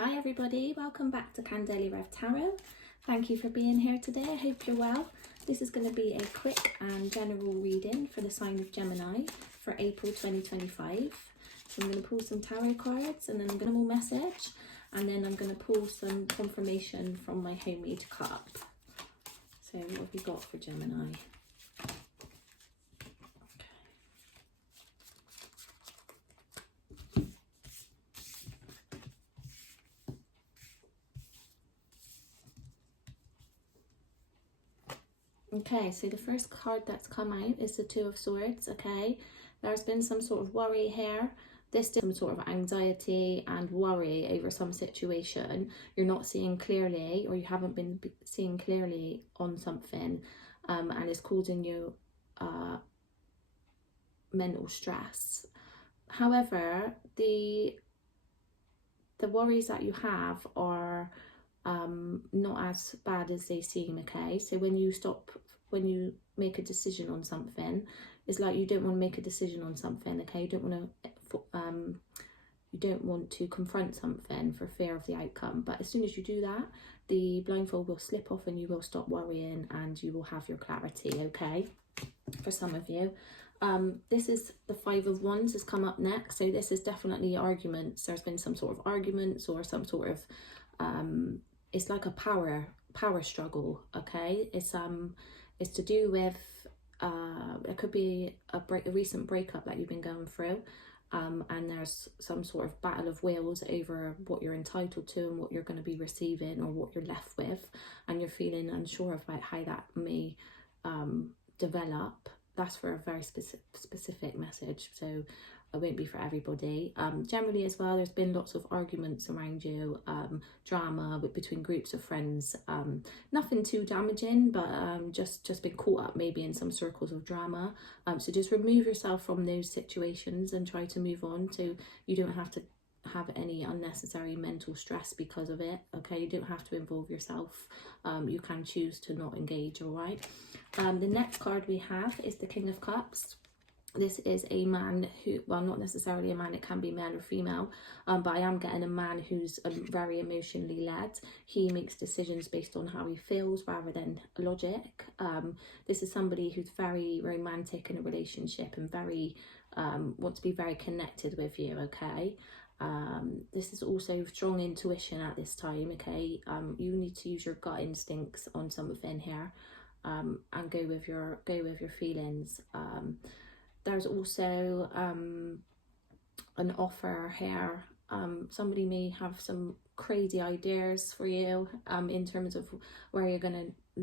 Hi everybody, welcome back to Daily Rev Tarot. Thank you for being here today. I hope you're well. This is going to be a quick and general reading for the sign of Gemini for April 2025. So I'm going to pull some tarot cards and then I'm going to pull a message and then I'm going to pull some confirmation from my homemade cup. So what have we got for Gemini? Okay, so the first card that's come out is the Two of Swords, okay? There's been some sort of worry here. This is some sort of anxiety and worry over some situation. You're not seeing clearly, or you haven't been seeing clearly on something, and it's causing you mental stress. However, the worries that you have are not as bad as they seem, okay? So when you make a decision on something, it's like you don't want to make a decision on something, okay? You don't want to confront something for fear of the outcome, but as soon as you do that, the blindfold will slip off and you will stop worrying and you will have your clarity, okay? For some of you, this is the Five of Wands has come up next, so this is definitely arguments. There's been some sort of arguments or some sort of it's like a power struggle, okay? It's to do with it could be a recent breakup that you've been going through, and there's some sort of battle of wills over what you're entitled to and what you're going to be receiving or what you're left with, and you're feeling unsure about how that may develop. That's for a very specific message, so it won't be for everybody. Generally as well, there's been lots of arguments around you, drama between groups of friends, nothing too damaging, but just been caught up maybe in some circles of drama. So just remove yourself from those situations and try to move on, so you don't have to have any unnecessary mental stress because of it, okay? You don't have to involve yourself. You can choose to not engage, all right? The next card we have is the King of Cups. This is a man who, well, not necessarily a man, it can be male or female, but I am getting a man who's very emotionally led. He makes decisions based on how he feels rather than logic. This is somebody who's very romantic in a relationship and very wants to be very connected with you, okay? This is also strong intuition at this time, okay? You need to use your gut instincts on something here, and go with your feelings. There's also an offer here. Somebody may have some crazy ideas for you in terms of where you're going to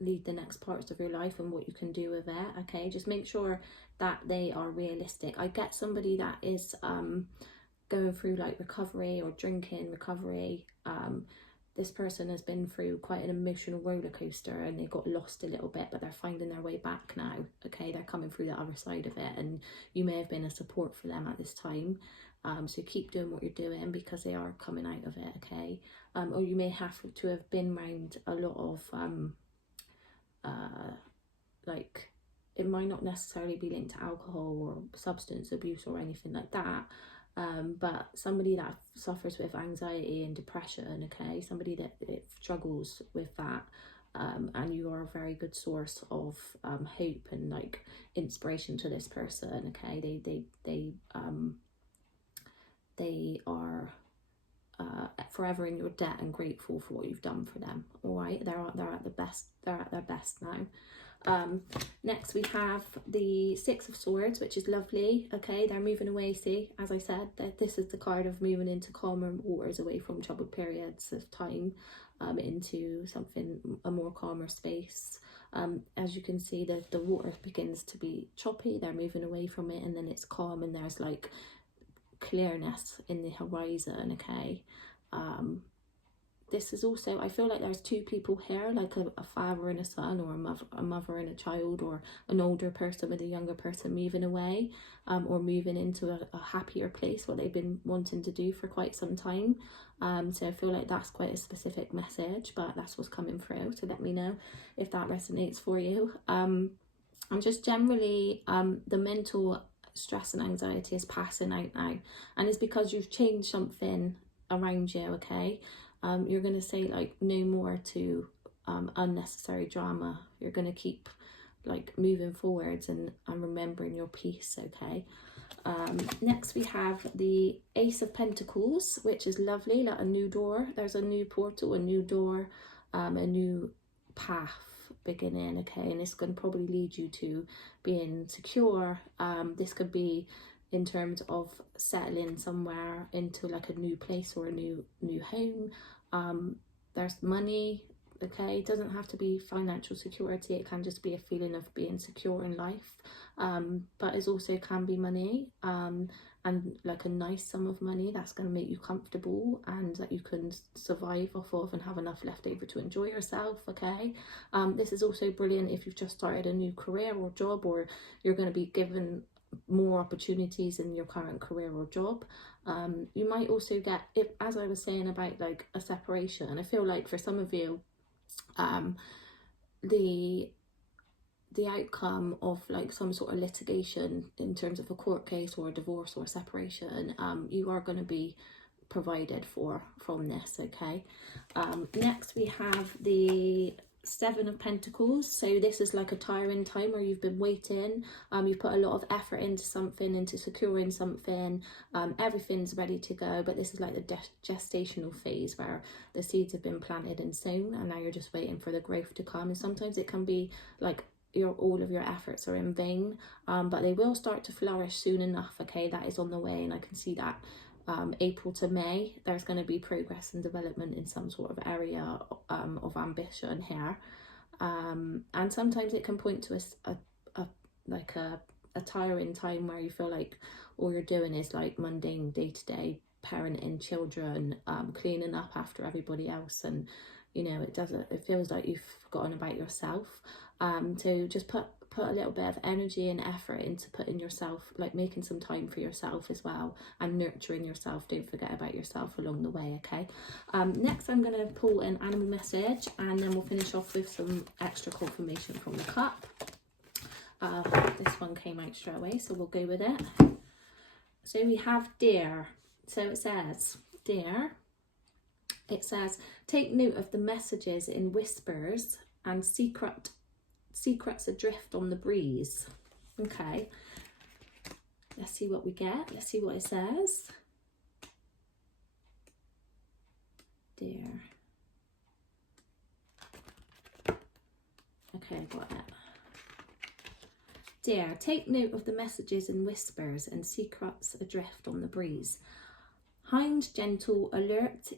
lead the next parts of your life and what you can do with it, okay? Just make sure that they are realistic. I get somebody that is going through like recovery or drinking recovery. This person has been through quite an emotional roller coaster and they got lost a little bit, but they're finding their way back now, okay? They're coming through the other side of it, and you may have been a support for them at this time. So keep doing what you're doing because they are coming out of it, okay? Or you may have to have been around a lot of like, it might not necessarily be linked to alcohol or substance abuse or anything like that, but somebody that suffers with anxiety and depression, okay, somebody that struggles with that, and you are a very good source of hope and like inspiration to this person, okay? They are forever in your debt and grateful for what you've done for them, all right? They're at their best now. Next we have the Six of Swords, which is lovely, okay? They're moving away, see, as I said, that this is the card of moving into calmer waters, away from troubled periods of time, into a more calmer space. As you can see, the water begins to be choppy, they're moving away from it, and then it's calm and there's like clearness in the horizon, okay? This is also, I feel like there's two people here, like a father and a son, or a mother and a child, or an older person with a younger person moving away, or moving into a happier place, what they've been wanting to do for quite some time. So I feel like that's quite a specific message, but that's what's coming through, so let me know if that resonates for you. And just generally, the mental stress and anxiety is passing out now, and it's because you've changed something around you, okay? You're going to say like no more to unnecessary drama. You're going to keep like moving forwards and remembering your peace, okay? Next we have the Ace of Pentacles, which is lovely, like a new door. There's a new portal, a new door, a new path beginning, okay? And it's going to probably lead you to being secure. This could be in terms of settling somewhere into like a new place or a new home. There's money, okay? It doesn't have to be financial security. It can just be a feeling of being secure in life. But it also can be money, and like a nice sum of money that's going to make you comfortable and that you can survive off of and have enough left over to enjoy yourself, okay? This is also brilliant if you've just started a new career or job, or you're going to be given more opportunities in your current career or job. You might also get, if, as I was saying about like a separation, I feel like for some of you, the outcome of like some sort of litigation in terms of a court case or a divorce or a separation, you are going to be provided for from this, okay? Next we have the Seven of Pentacles. So this is like a tiring time where you've been waiting, you've put a lot of effort into something, into securing something, everything's ready to go, but this is like the gestational phase where the seeds have been planted and sown, and now you're just waiting for the growth to come. And sometimes it can be like all of your efforts are in vain, but they will start to flourish soon enough, okay? That is on the way, and I can see that April to May there's going to be progress and development in some sort of area of ambition here, and sometimes it can point to a tiring time where you feel like all you're doing is like mundane day-to-day parenting children, cleaning up after everybody else, and you know, it feels like you've forgotten about yourself. So just put a little bit of energy and effort into putting yourself, like making some time for yourself as well, and nurturing yourself. Don't forget about yourself along the way, okay? Next I'm going to pull an animal message, and then we'll finish off with some extra confirmation from the cup. This one came out straight away, so we'll go with it. So we have Dear. So it says, Dear, it says, take note of the messages in whispers and secrets adrift on the breeze. Okay, let's see what we get. Let's see what it says. Dear. Okay, got it. Dear, take note of the messages in whispers and secrets adrift on the breeze. Hind gentle, alert,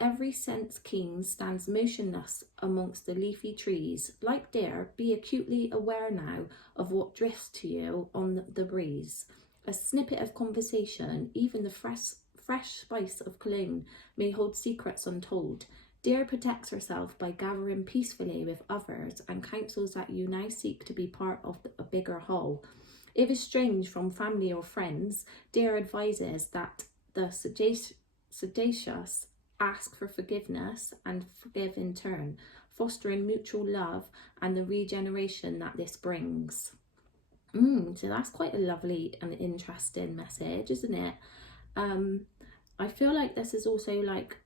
every sense keen, stands motionless amongst the leafy trees. Like deer, be acutely aware now of what drifts to you on the breeze. A snippet of conversation, even the fresh spice of cologne, may hold secrets untold. Deer protects herself by gathering peacefully with others and counsels that you now seek to be part of a bigger whole. If estranged from family or friends, Deer advises that the sagacious ask for forgiveness and forgive in turn, fostering mutual love and the regeneration that this brings. So that's quite a lovely and interesting message, isn't it? I feel like this is also like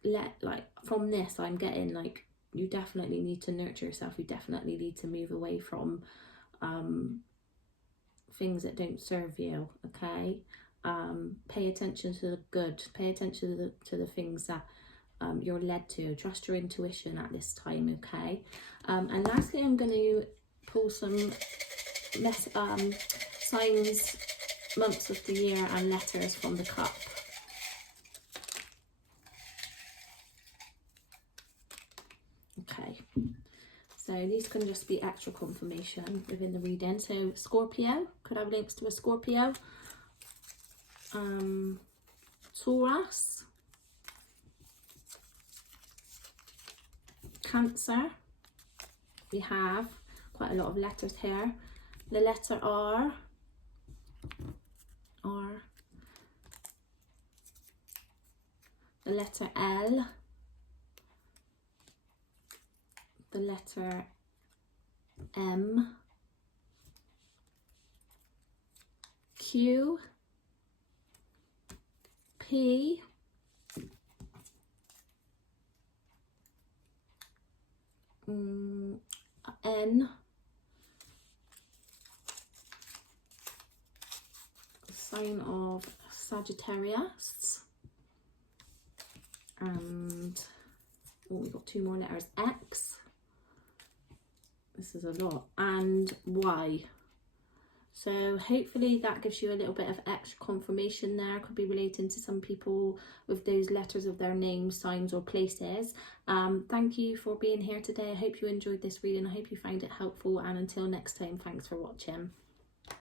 from this I'm getting like you definitely need to nurture yourself. You definitely need to move away from things that don't serve you, okay? Pay attention to the good, pay attention to the things that you're led to. Trust your intuition at this time, okay? And lastly, I'm going to pull some signs, months of the year and letters from the cup. Okay, so these can just be extra confirmation within the reading. So Scorpio, could have links to a Scorpio. Taurus, Cancer, we have quite a lot of letters here. The letter R, the letter L, the letter M, Q, P, N, sign of Sagittarius, and we've got 2 more letters, X, this is a lot, and Y. So hopefully that gives you a little bit of extra confirmation there. Could be relating to some people with those letters of their names, signs or places. Thank you for being here today. I hope you enjoyed this reading. I hope you found it helpful, and until next time, thanks for watching.